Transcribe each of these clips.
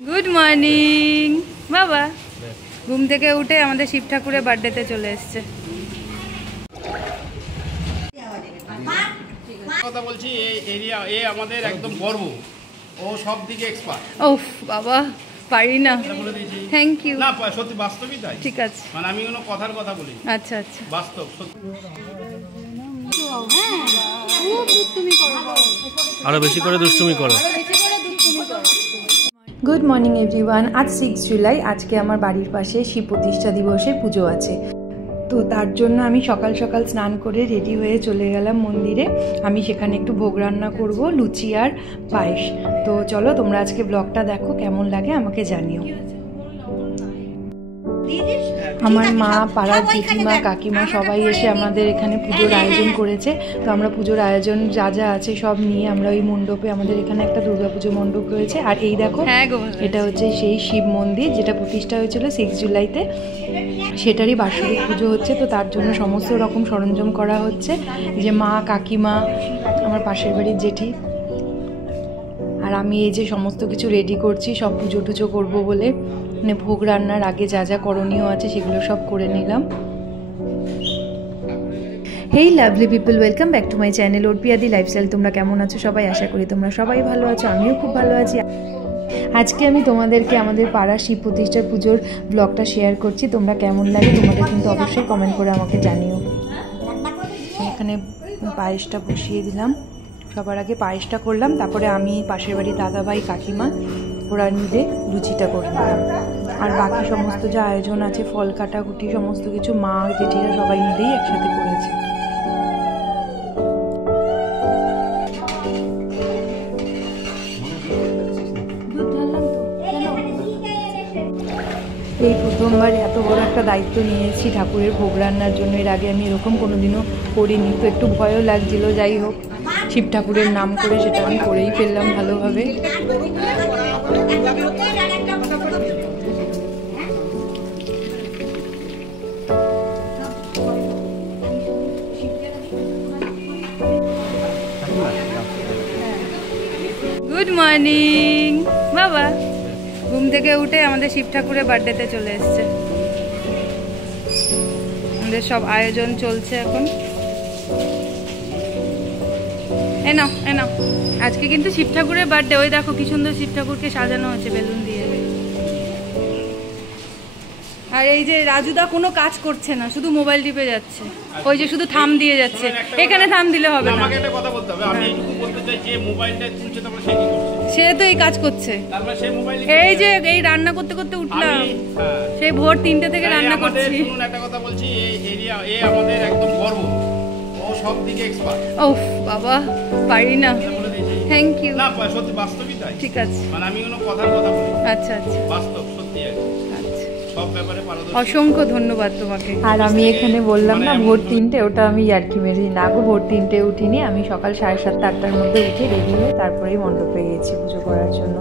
Good morning बाबा घूम থেকে উঠে আমাদের শিব ঠাকুরের বার্থডেতে চলে এসেছে। কথা বলছি এই এরিয়া আমাদের একদম গর্ব, ও সব দিকে এক্সপার্ট। ওফ বাবা পারি না, থ্যাংক ইউ। না সত্যি বাস্তবই তাই, ঠিক আছে, মানে আমি কোনো কথার কথা বলি। আচ্ছা আচ্ছা বাস্তব সত্যি। আরো বেশি করে দুষ্টুমি করো। Good morning everyone. আজ 6 জুলাই, আজকে আমার বাড়ির পাশে শিব প্রতিষ্ঠা দিবসের পুজো আছে। তো তার জন্য আমি সকাল সকাল স্নান করে রেডি হয়ে চলে গেলাম মন্দিরে। আমি সেখানে একটু ভোগ রান্না করব, লুচি আর পায়েস। তো চলো তোমরা আজকে ব্লগটা দেখো, কেমন লাগে আমাকে জানিও। আমার মা, পাড়ার জেঠিমা, কাকিমা সবাই এসে আমাদের এখানে পুজোর আয়োজন করেছে। তো আমরা পুজোর আয়োজন যা যা আছে সব নিয়ে আমরা ওই মণ্ডপে, আমাদের এখানে একটা দুর্গাপুজো মণ্ডপ রয়েছে। আর এই দেখো এটা হচ্ছে সেই শিব মন্দির যেটা প্রতিষ্ঠা হয়েছিল 6 জুলাইতে, সেটারই বার্ষিক পুজো হচ্ছে। তো তার জন্য সমস্ত রকম সরঞ্জাম করা হচ্ছে। যে মা, কাকিমা, আমার পাশের বাড়ির জেঠি আর আমি এই যে সমস্ত কিছু রেডি করছি, সব পুজো টুজো করবো বলে। মানে ভোগ রান্নার আগে যা যা করণীয় আছে সেগুলো সব করে নিলাম। Hey lovely people, welcome back to my channel Arpiyadi lifestyle. তোমরা কেমন আছো সবাই? আশা করি তোমরা সবাই ভালো আছো, আমিও খুব ভালো আছি। আজকে আমি তোমাদেরকে আমাদের পাড়া শিব প্রতিষ্ঠার পুজোর ব্লগটা শেয়ার করছি। তোমরা কেমন লাগে তোমাদের কিন্তু অবশ্যই কমেন্ট করে আমাকে জানিও। এখানে পায়েসটা বসিয়ে দিলাম, সবার আগে পায়েসটা করলাম, তারপরে আমি পাশের বাড়ির দাদাভাই, কাকিমা ওরা মিলে লুচিটা করে নিলাম। আর বাকি সমস্ত যা আয়োজন আছে, ফল কাটাকুটি সমস্ত কিছু মা, জেঠিরা সবাই মিলেই একসাথে করেছে। এই প্রথমবার এত বড় একটা দায়িত্ব নিয়েছি ঠাকুরের ভোগ রান্নার জন্য। এর আগে আমি এরকম কোনোদিনও করিনি, তো একটু ভয়ও লাগছিল। যাই হোক, শিব ঠাকুরের নাম করে সেটা আমি করেই ফেললাম ভালোভাবে। গুড মর্নিং বাবা ঘুম থেকে উঠে আমাদের শিব ঠাকুরের বার্থডেতে চলে এসেছে। আমাদের সব আয়োজন চলছে এখন। এনাও এনাও, আজকে কিন্তু শিব ঠাকুরের বার্থডে। ওই দেখো কি সুন্দর শিব ঠাকুরকে সাজানো হচ্ছে বেলুন দিয়ে। আর এই যে রাজুদা কোনো কাজ করছে না, শুধু মোবাইল টিপে যাচ্ছে। ওই যে শুধু থাম দিয়ে যাচ্ছে, এখানে থাম দিলে হবে না। আমাকে একটা কথা বলতে হবে, আমি এইটুকু বলতে চাই যে মোবাইলটা তুলছে তারপর সে কি করছে? সে তো এই কাজ করছে। তারপর সে মোবাইল এই যে এই রান্না করতে করতে উঠলাম, সেই ভোর 3টে থেকে রান্না করছি। শুনুন একটা কথা বলছি, এই এরিয়া আমাদের একদম গর্ব, ও সব দিকে এক্সপার্ট। ওফ বাবা পারি না, থ্যাংক ইউ। না সত্যি বাস্তবই তাই, ঠিক আছে, মানে আমি কোনো কথার কথা বলি। আচ্ছা আচ্ছা, বাস্তব সত্যি আছে। সব ব্যাপারে পারদর্শী। অসংখ্য ধন্যবাদ তোমাকে। আর আমি এখানে বললাম না ভোর 3টে, ওটা আমি ইয়ার্কি মেরেছি না গো। ভোর 3টে উঠিনি, আমি সকাল 7:30 8টার মধ্যে উঠে রেডি হয়ে তারপরেই মণ্ডপে গেছি পুজো করার জন্য।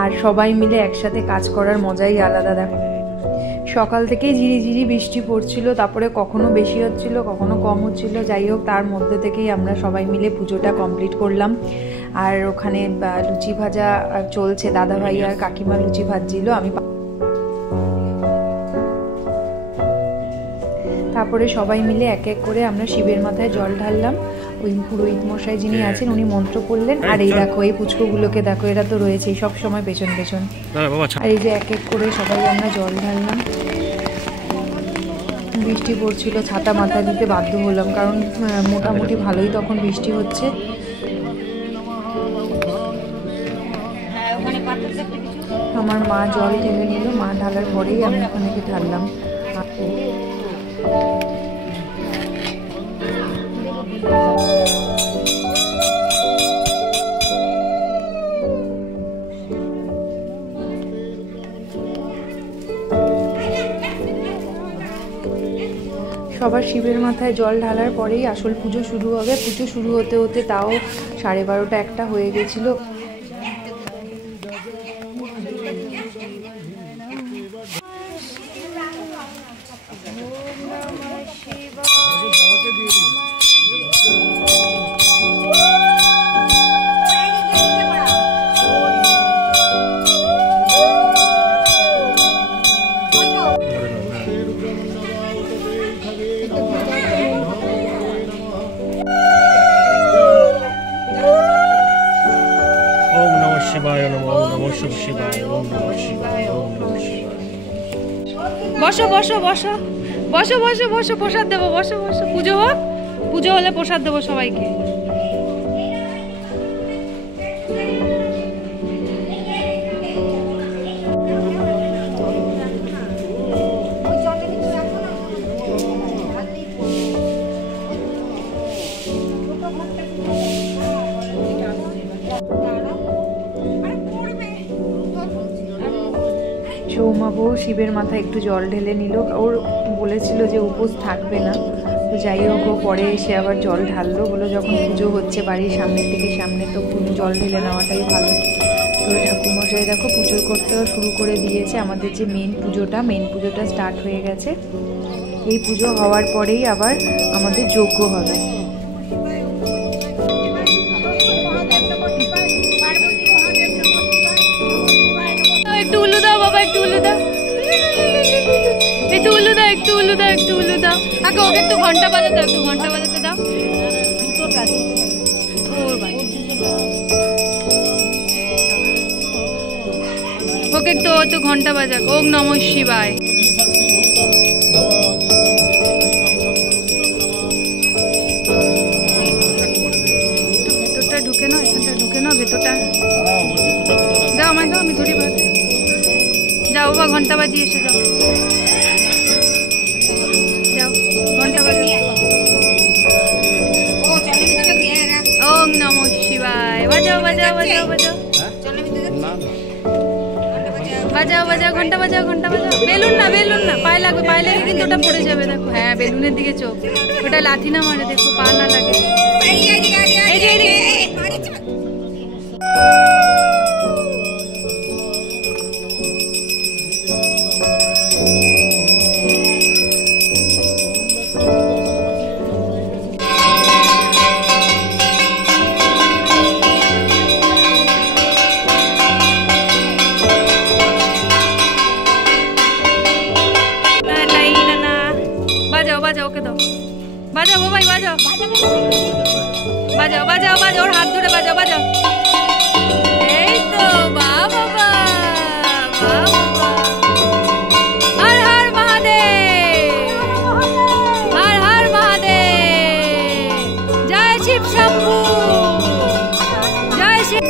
আর সবাই মিলে একসাথে কাজ করার মজাই আলাদা। দেখো সকাল থেকেই ঝিরিঝিরি বৃষ্টি পড়ছিল, তারপরে কখনো বেশি হচ্ছিল কখনো কম হচ্ছিল। যাই হোক, তার মধ্যে থেকেই আমরা সবাই মিলে পুজোটা কমপ্লিট করলাম। আর ওখানে লুচি ভাজা চলছে, দাদাভাই আর কাকিমা লুচি ভাজছিল। তারপরে সবাই মিলে এক এক করে আমরা শিবের মাথায় জল ঢাললাম। ওই পুরোহিত মশাই যিনি আছেন উনি মন্ত্র পড়লেন। আর এই দেখো এই পুচকোগুলোকে দেখো, এরা তো রয়েছেই সব সময় পেছন পেছন। আর এই যে এক এক করে সবাই আমরা জল ঢাললাম। বৃষ্টি পড়ছিল, ছাতা মাথায় দিতে বাধ্য হলাম, কারণ মোটামুটি ভালোই তখন বৃষ্টি হচ্ছে। আমার মা জল ঢেলে নিল, মা ঢালার পরেই আমি ওখানে ঢাললাম। সবার শিবের মাথায় জল ঢালার পরেই আসল পুজো শুরু হবে। পুজো শুরু হতে হতে তাও 12:30 1টা হয়ে গেছিলো। বসো বসো বসো বসো বসো বসো, প্রসাদ দেবো, বসো বসো। পুজো হোক, পুজো হলে প্রসাদ দেবো সবাইকে। সৌমা বউ শিবের মাথায় একটু জল ঢেলে নিল, ওর বলেছিল যে উপোস থাকবে না, তো যাই হোক ও পরে এসে আবার জল ঢাললো, বলে যখন পুজো হচ্ছে বাড়ির সামনের থেকে সামনে তো জল ঢেলে নেওয়াটাই ভালো। তো ঠাকুরমশাই দেখো পুজো করতেও শুরু করে দিয়েছে। আমাদের যে মেন পুজোটা স্টার্ট হয়ে গেছে। এই পুজো হওয়ার পরেই আবার আমাদের যজ্ঞ হবে। একটু উলু দাও বাবা, একটু উলু দাও, একটু উলু দাও, একটু উলু দাও, একটু উলু দাও। আগে ওকে একটু ঘন্টা বাজাতে, একটু ঘন্টা বাজাতে দাও। ওকে একটু ঘন্টা বাজাক। ওম নমঃ শিবায়। ভেতরটা ঢুকে নাও, এখানটা ঢুকে নাও, ভেতরটা যাও, আমায় দাও, আমি ধরি ভাত। যাও বাবা, ঘন্টা বাজিয়ে এসে যাও, যাও ঘন্টা বাজাও। ওম নমঃ শিবায়। বাজাও বাজাও বাজাও বাজাও বাজাও বাজাও, ঘন্টা বাজাও, ঘন্টা বাজাও। বেলুন না, বেলুন না, পায়ে লাগবে, পায়ে লেগে কিন্তু ওটা পড়ে যাবে। দেখো, হ্যাঁ বেলুনের দিকে চোখ, ওটা লাথি না মারে, দেখো পা না লাগে। এই যে এদিকে। বাজাও, ওকে দাও, বাজাও বাবাই, বাজাও বাজাও বাজাও বাজাও, ওর হাত ধরে বাজাও বাজাও। এই তো বাহ বাবা, বাহ বাবা। হর হর মহাদেব, হর হর মহাদেব। জয় শিব শম্ভু, জয় শিব।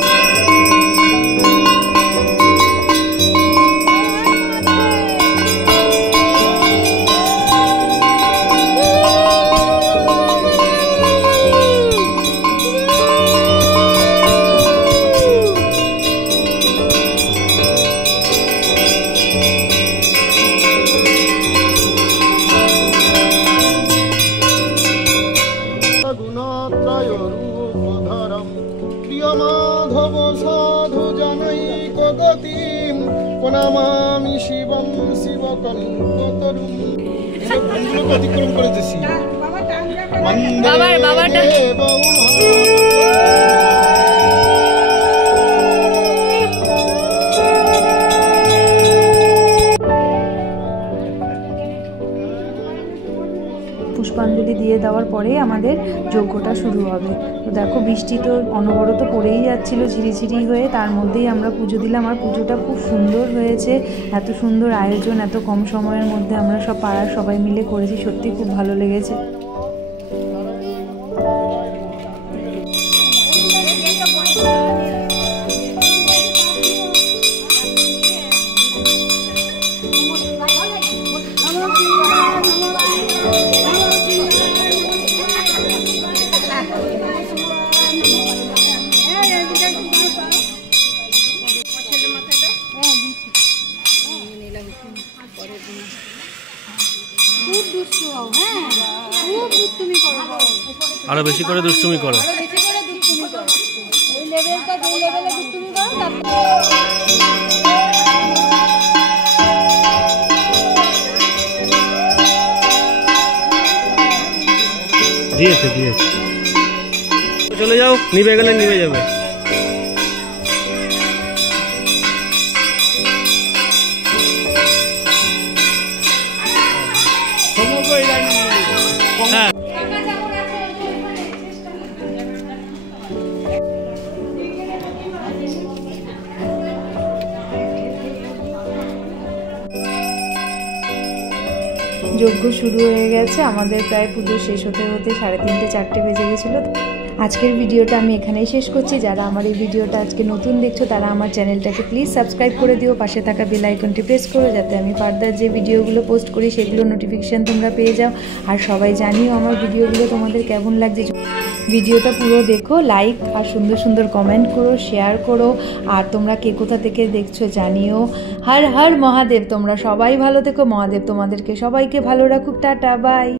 মাধব সাধু জনৈক গতিম প্রণামামি শিবম শিবকল্পতরুম। ভুলগুলোকে অতিক্রম করেছি। বাবাটা পুষ্পাঞ্জলি দিয়ে দেওয়ার পরে আমাদের যজ্ঞটা শুরু হবে। তো দেখো বৃষ্টি তো অনবরত পড়েই যাচ্ছিল ঝিরিঝিরি হয়ে, তার মধ্যেই আমরা পুজো দিলাম। আর পুজোটা খুব সুন্দর হয়েছে, এত সুন্দর আয়োজন, এত কম সময়ের মধ্যে আমরা সব পাড়ার সবাই মিলে করেছি, সত্যি খুব ভালো লেগেছে। আরো বেশি করে দুষ্টুমি করো। দিয়েছে দিয়েছে, চলে যাও, নিভে গেলে নিভে যাবে। হ্যাঁ যজ্ঞ শুরু হয়ে গেছে। আমাদের প্রায় পুজো শেষ হতে হতে 3:30 4টে বেজে গেছিলো। আজকের ভিডিওটা আমি এখানেই শেষ করছি। যারা আমার এই ভিডিওটা আজকে নতুন দেখছো তারা আমার চ্যানেলটাকে প্লিজ সাবস্ক্রাইব করে দিও, পাশে থাকা বেল আইকনটি প্রেস করো যাতে আমি ফার্দার যে ভিডিওগুলো পোস্ট করি সেগুলো নোটিফিকেশান তোমরা পেয়ে যাও। আর সবাই জানিও আমার ভিডিওগুলো তোমাদের কেমন লাগছে। ভিডিওটা পুরো দেখো, লাইক আর সুন্দর সুন্দর কমেন্ট করো, শেয়ার করো। আর তোমরা কে কোথা থেকে দেখছো জানিও। হর হর মহাদেব। তোমরা সবাই ভালো থেকো, মহাদেব তোমাদেরকে সবাইকে ভালো রাখুক। Tata, by.